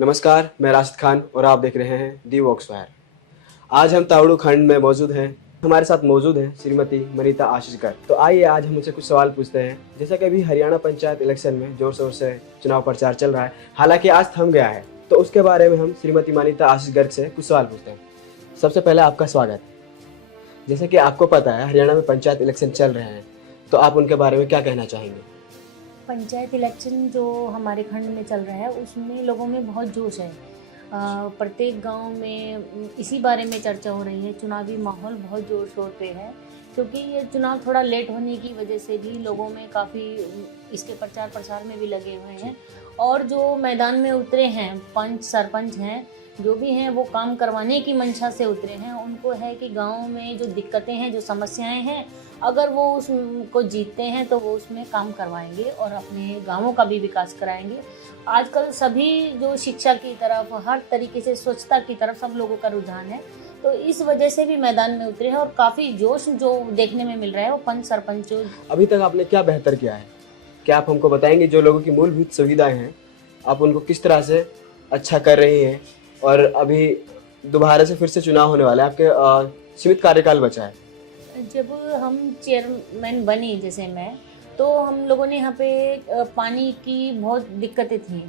नमस्कार, मैं राशिद खान और आप देख रहे हैं दी वॉक्स वायर। आज हम तावड़ू खंड में मौजूद हैं। हमारे साथ मौजूद हैं श्रीमती मनीता आशीष गर्ग। तो आइए आज हम उनसे कुछ सवाल पूछते हैं। जैसा कि अभी हरियाणा पंचायत इलेक्शन में जोर शोर से चुनाव प्रचार चल रहा है, हालांकि आज थम गया है, तो उसके बारे में हम श्रीमती मनीता आशीष गर्ग से कुछ सवाल पूछते हैं। सबसे पहले आपका स्वागत। जैसे कि आपको पता है हरियाणा में पंचायत इलेक्शन चल रहे हैं, तो आप उनके बारे में क्या कहना चाहेंगे? पंचायत इलेक्शन जो हमारे खंड में चल रहा है उसमें लोगों में बहुत जोश है। प्रत्येक गांव में इसी बारे में चर्चा हो रही है। चुनावी माहौल बहुत जोर शोर पे है, क्योंकि ये चुनाव थोड़ा लेट होने की वजह से भी लोगों में काफ़ी इसके प्रचार प्रसार में भी लगे हुए हैं। और जो मैदान में उतरे हैं, पंच सरपंच हैं, जो भी हैं, वो काम करवाने की मंशा से उतरे हैं। उनको है कि गांव में जो दिक्कतें हैं, जो समस्याएं हैं, अगर वो उसको जीतते हैं तो वो उसमें काम करवाएंगे और अपने गांवों का भी विकास कराएंगे। आजकल सभी जो शिक्षा की तरफ, हर तरीके से स्वच्छता की तरफ सब लोगों का रुझान है, तो इस वजह से भी मैदान में उतरे हैं और काफ़ी जोश जो देखने में मिल रहा है वो पंच सरपंच जो। अभी तक आपने क्या बेहतर किया है? क्या आप हमको बताएंगे जो लोगों की मूलभूत सुविधाएं हैं, आप उनको किस तरह से अच्छा कर रही हैं? और अभी दोबारा से फिर से चुनाव होने वाला है, आपके सीमित कार्यकाल बचा है। जब हम चेयरमैन बनी, जैसे मैं, तो हम लोगों ने यहाँ पे पानी की बहुत दिक्कतें थी,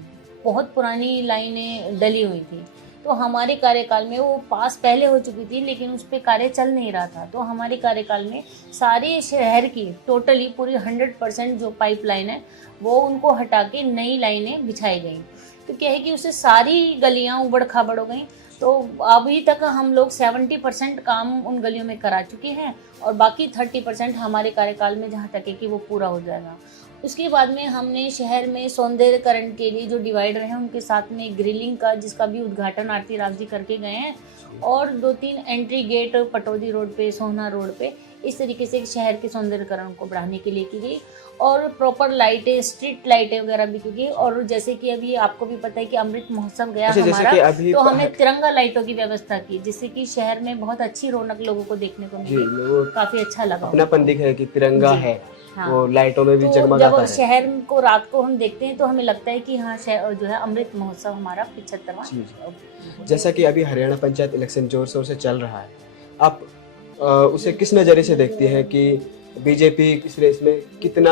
बहुत पुरानी लाइनें डली हुई थी। तो हमारे कार्यकाल में वो पास पहले हो चुकी थी, लेकिन उस पर कार्य चल नहीं रहा था। तो हमारे कार्यकाल में सारे शहर की टोटली पूरी 100% जो पाइपलाइन है वो उनको हटा के नई लाइनें बिछाई गई। तो क्या है कि उससे सारी गलियाँ उबड़ खाबड़ हो गई। तो अभी तक हम लोग 70% काम उन गलियों में करा चुके हैं और बाकी 30% हमारे कार्यकाल में जहाँ तक है कि वो पूरा हो जाएगा। उसके बाद में हमने शहर में सौंदर्यकरण के लिए जो डिवाइडर हैं उनके साथ में ग्रिलिंग का, जिसका भी उद्घाटन आरती राव जी करके गए हैं, और 2-3 एंट्री गेट पटौदी रोड पे, सोहना रोड पे, इस तरीके से शहर के सौंदर्यकरण को बढ़ाने के लिए की गई। और प्रॉपर लाइटें, स्ट्रीट लाइटें वगैरह भी की गई। और जैसे कि अभी आपको भी पता है कि अमृत महोत्सव गया हमारा, तो हमने तिरंगा लाइटों की व्यवस्था की, जिससे कि शहर में बहुत अच्छी रौनक लोगों को देखने को मिली। काफी अच्छा लगा, अपनापन दिखा है कि तिरंगा है। हाँ। वो लाइटों में भी तो जगमगाता है। जब शहर को रात को हम देखते हैं तो हमें लगता है कि हाँ, जो है अमृत महोत्सव हमारा 75वां। जैसा कि अभी हरियाणा पंचायत इलेक्शन जोर शोर से चल रहा है, आप उसे किस नजरिए से देखती है कि बीजेपी इस रेस में कितना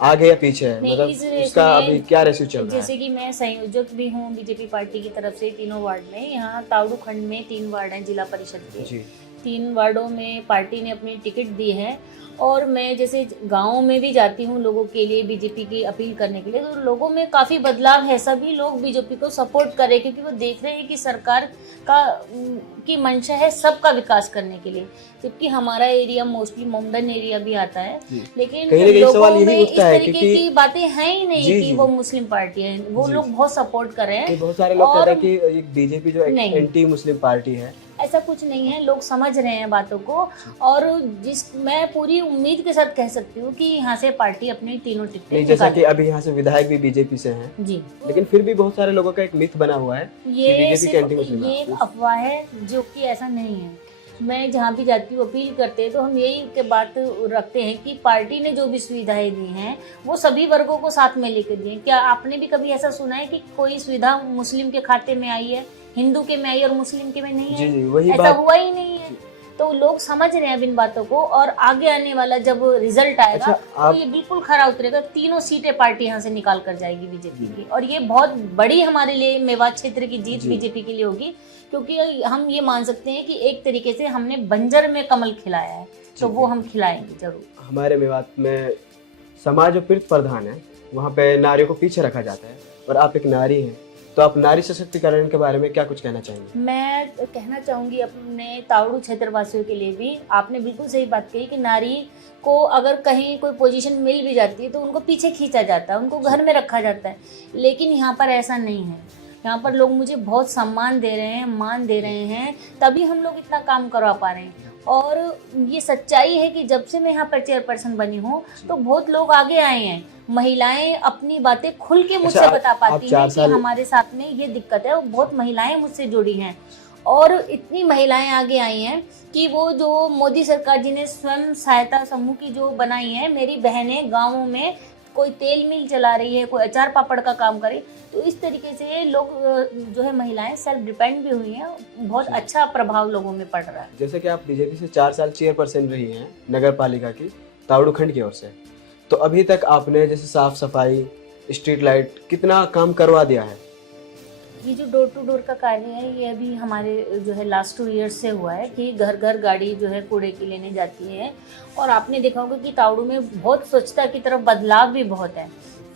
आगे या पीछे है? मतलब उसका अभी क्या रेशियो चल रहा है? जैसे कि मैं संयोजक भी हूँ बीजेपी पार्टी की तरफ से तीनों वार्ड में। यहाँ तावड़ू खंड में 3 वार्ड हैं जिला परिषद के। 3 वार्डों में पार्टी ने अपनी टिकट दी है और मैं जैसे गाँव में भी जाती हूँ लोगों के लिए बीजेपी की अपील करने के लिए, तो लोगों में काफ़ी बदलाव है। सभी लोग बीजेपी को सपोर्ट करें, क्योंकि वो देख रहे हैं कि सरकार की मंशा है सबका विकास करने के लिए। जबकि हमारा एरिया मोस्टली मोमडन एरिया भी आता है, लेकिन लोगों में इस तरीके की बातें हैं ही नहीं कि वो मुस्लिम पार्टी है। वो लोग बहुत सपोर्ट कर रहे हैं। बहुत सारे लोग कहते हैं कि बीजेपी जो एंटी मुस्लिम पार्टी है, ऐसा कुछ नहीं है। लोग समझ रहे हैं बातों को, और मैं पूरी उम्मीद के साथ कह सकती हूँ कि यहाँ से पार्टी अपनी तीनों टिकटें, जैसा कि अभी यहाँ से विधायक भी बीजेपी से हैं जी, लेकिन फिर भी बहुत सारे लोगों का एक मिथ बना हुआ है ये एक अफवाह है, जो कि ऐसा नहीं है। मैं जहाँ भी जाती हूँ अपील करते हैं तो हम यही के बात रखते हैं कि पार्टी ने जो भी सुविधाएं दी हैं वो सभी वर्गों को साथ में लेकर दी हैं। क्या आपने भी कभी ऐसा सुना है कि कोई सुविधा मुस्लिम के खाते में आई है, हिंदू के में आई और मुस्लिम के में नहीं है? वही ऐसा हुआ ही नहीं है। तो लोग समझ रहे हैं इन बातों को, और आगे आने वाला जब रिजल्ट आएगा तो ये बिल्कुल खरा उतरेगा। 3 सीटें पार्टी यहाँ से निकाल कर जाएगी बीजेपी की, और ये बहुत बड़ी हमारे लिए मेवात क्षेत्र की जीत बीजेपी के लिए होगी, क्योंकि हम ये मान सकते हैं कि एक तरीके से हमने बंजर में कमल खिलाया है, तो वो हम खिलाएंगे जरूर। हमारे मेवात में समाज और पितृ प्रधान है, वहाँ पे नारियों को पीछे रखा जाता है, और आप एक नारी हैं, तो आप नारी सशक्तिकरण के बारे में क्या कुछ कहना चाहेंगे? मैं कहना चाहूँगी अपने तावड़ू क्षेत्रवासियों के लिए भी। आपने बिल्कुल सही बात कही कि नारी को अगर कहीं कोई पोजीशन मिल भी जाती है तो उनको पीछे खींचा जाता है, उनको घर में रखा जाता है, लेकिन यहाँ पर ऐसा नहीं है। यहाँ पर लोग मुझे बहुत सम्मान दे रहे हैं, मान दे रहे हैं, तभी हम लोग इतना काम करवा पा रहे हैं। और ये सच्चाई है कि जब से मैं यहाँ पर चेयरपर्सन बनी हूँ तो बहुत लोग आगे आए हैं। महिलाएं अपनी बातें खुल के मुझसे बता पाती हैं कि हमारे साथ में ये दिक्कत है, और बहुत महिलाएं मुझसे जुड़ी हैं। और इतनी महिलाएं आगे आई हैं कि वो जो मोदी सरकार जी ने स्वयं सहायता समूह की जो बनाई है, मेरी बहनें गाँवों में कोई तेल मिल चला रही है, कोई अचार पापड़ का काम करे। तो इस तरीके से लोग जो है महिलाएं सेल्फ डिपेंड भी हुई हैं, बहुत अच्छा प्रभाव लोगों में पड़ रहा है। जैसे कि आप बीजेपी से 4 साल चेयरपर्सन रही हैं नगर पालिका की तावड़ू खंड की ओर से, तो अभी तक आपने जैसे साफ सफाई, स्ट्रीट लाइट कितना काम करवा दिया है? ये जो डोर टू डोर का कार्य है, ये अभी हमारे जो है लास्ट 2 ईयर्स से हुआ है कि घर घर गाड़ी जो है कूड़े की लेने जाती है। और आपने देखा होगा कि तावड़ू में बहुत स्वच्छता की तरफ बदलाव भी बहुत है।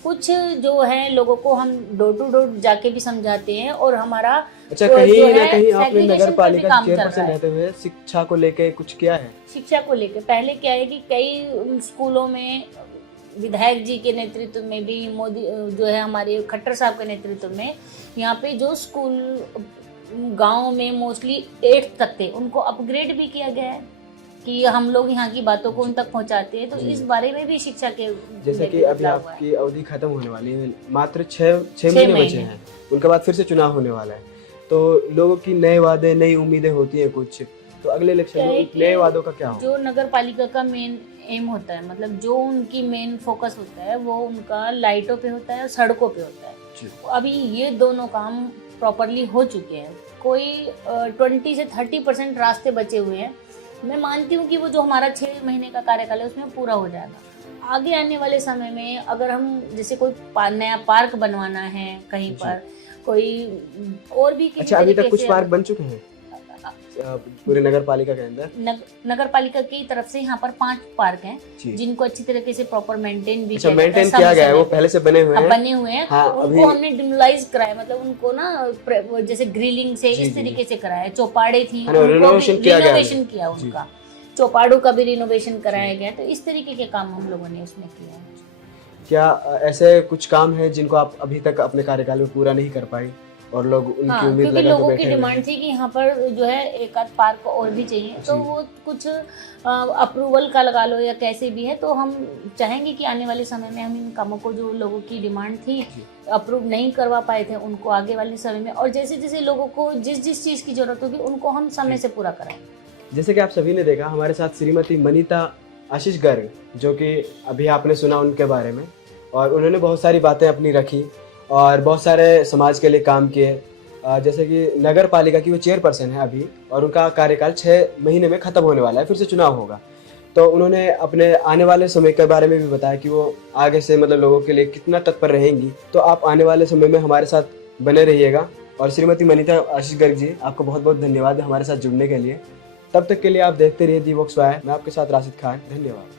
कुछ जो है लोगों को हम डोर टू डोर जाके भी समझाते हैं, और हमारा अच्छा, जो कहीं है ना कहीं आपने segregation नगर पर भी पालिका काम की चल रहा चेयरपर्सन है। रहते हुए शिक्षा को लेके कुछ किया है? शिक्षा को लेकर पहले क्या है कि कई स्कूलों में विधायक जी के नेतृत्व में भी, मोदी जो है हमारे खट्टर साहब के नेतृत्व में, यहाँ पे जो स्कूल गांव में मोस्टली 8th तक थे, उनको अपग्रेड भी किया गया है कि हम लोग यहाँ की बातों को उन तक पहुँचाते हैं। तो इस बारे में भी शिक्षा के जैसे कि लेके अभी बदलाव हुआ है। आपकी अवधि खत्म होने वाली है, मात्र 6 महीने बचे हैं, उनके बाद फिर से चुनाव होने वाला है। तो लोगों की नए वादे, नई उम्मीदें होती हैं कुछ, तो अगले इलेक्शन क्या है में कि नए वादों का क्या होगा? जो नगर पालिका का मेन एम होता है, मतलब जो उनकी मेन फोकस होता है, वो उनका लाइटों पे होता है और सड़कों पे होता है। अभी ये दोनों काम प्रॉपरली हो चुके हैं। कोई 20 से 30% रास्ते बचे हुए हैं। मैं मानती हूँ कि वो जो हमारा 6 महीने का कार्यकाल है उसमें पूरा हो जाएगा। आगे आने वाले समय में अगर हम जैसे कोई नया पार्क बनवाना है कहीं पर, कोई और भी किसी अच्छा, अभी तक तरीके कुछ से पार्क बन चुके हैं पूरे नगर पालिका के अंदर? नगर पालिका की तरफ से यहाँ पर 5 पार्क हैं जी। जिनको अच्छी तरीके से प्रॉपर मेंटेन भी अच्छा, किया जाता है, मेंटेन किया समय गया है, वो समय पे। पहले से बने हुए हाँ, हैं। बने हुए हैं। हाँ, उनको अभी हमने डिमोलाइज कराया, मतलब उनको ना जैसे ग्रिलिंग से जी, इस जी, तरीके से कराया। चौपाड़े थी, हाँ, रिनोवेशन किया गया है। रिनोवेशन किया उनका, चौपाड़ों का भी रिनोवेशन कराया गया। तो इस तरीके के काम हम लोगों ने उसमें किया है। क्या ऐसे कुछ काम है जिनको आप अभी तक अपने कार्यकाल में पूरा नहीं कर पाई और लोग उनकी हाँ, उम्मीद क्योंकि लगा के लोगों की बैठे हुए डिमांड हैं? थी कि यहाँ पर जो है एक आध पार्क और भी चाहिए, तो जी। वो कुछ अप्रूवल का लगा लो या कैसे भी है, तो हम चाहेंगे कि आने वाले समय में हम इन कामों को, जो लोगों की डिमांड थी, अप्रूव नहीं करवा पाए थे, उनको आगे वाले समय में, और जैसे जैसे लोगों को जिस जिस चीज़ की जरूरत होगी उनको हम समय से पूरा कराएं। जैसे कि आप सभी ने देखा, हमारे साथ श्रीमती मनीता आशीष गर्ग, जो कि अभी आपने सुना उनके बारे में, और उन्होंने बहुत सारी बातें अपनी रखी और बहुत सारे समाज के लिए काम किए। जैसे कि नगर पालिका की वो चेयरपर्सन है अभी, और उनका कार्यकाल 6 महीने में ख़त्म होने वाला है, फिर से चुनाव होगा। तो उन्होंने अपने आने वाले समय के बारे में भी बताया कि वो आगे से मतलब लोगों के लिए कितना तत्पर रहेंगी। तो आप आने वाले समय में हमारे साथ बने रहिएगा। और श्रीमती मनीता आशीष गर्ग जी, आपको बहुत बहुत धन्यवाद हमारे साथ जुड़ने के लिए। तब तक के लिए आप देखते रहिए दी वॉक्स वायर। मैं आपके साथ राशिद खान, धन्यवाद।